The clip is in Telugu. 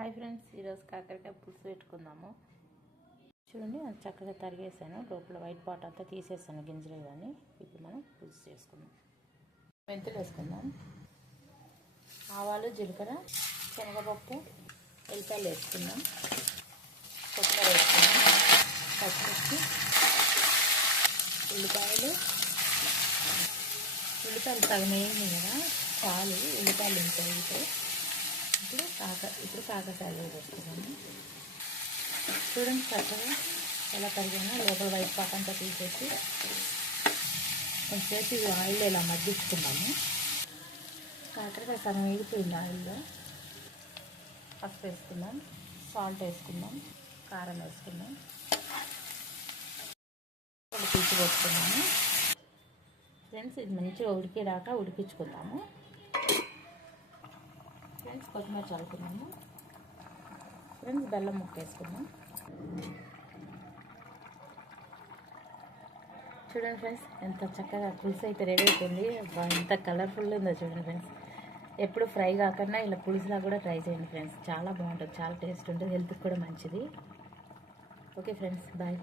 హాయ్ ఫ్రెండ్స్, ఈరోజు కాకరకాయ పులుసు పెట్టుకుందాము. చూడండి, అది చక్కగా తరిగేసాను. లోపల వైట్ పార్ట్ అంతా తీసేసాను, గింజలు ఇవన్నీ. ఇప్పుడు మనం పులుసు చేసుకుందాం. మెంతులు వేసుకుందాం. ఆవాలు, జీలకర్ర, శనగపప్పు, ఎల్లిపాయలు వేసుకుందాం. కొత్తిమీర వేసుకుందాం. పచ్చిమిర్చి, ఉల్లిపాయలు సగం వేయండి కదా, చాలు. ఉల్లిపాయలు ఉంటాయి. ఇప్పుడు కాకరకాయలు వేసుకున్నాము. చూడండి, చక్కగా ఎలా తరిగానో లోపల వైట్ పార్ట్ అంతా తీసేసి కొంచెంసేపు ఇది ఆయిల్ ఇలా మగ్గించుకుందాము. కాకరకాయ సగం వేగిపోయింది ఆయిల్లో. పసుపు వేసుకుందాం, సాల్ట్ వేసుకుందాం, కారం వేసుకుందాం, తీసి పెట్టుకున్నాము. ఫ్రెండ్స్, ఇది మంచిగా ఉడికేదాకా ఉడికించుకుందాము. ఫ్రెండ్స్, కొత్తిమీర చల్లుకున్నాము. ఫ్రెండ్స్, బెల్లం ముక్క వేసుకుందాం. చూడండి ఫ్రెండ్స్, ఎంత చక్కగా పులుసు అయితే రెడీ అయిపోయింది. ఎంత కలర్ఫుల్ ఉందో చూడండి ఫ్రెండ్స్. ఎప్పుడు ఫ్రై కాకుండా ఇలా పులుసులా కూడా ట్రై చేయండి ఫ్రెండ్స్. చాలా బాగుంటుంది, చాలా టేస్ట్ ఉంటుంది, హెల్త్కి కూడా మంచిది. Okay friends, bye.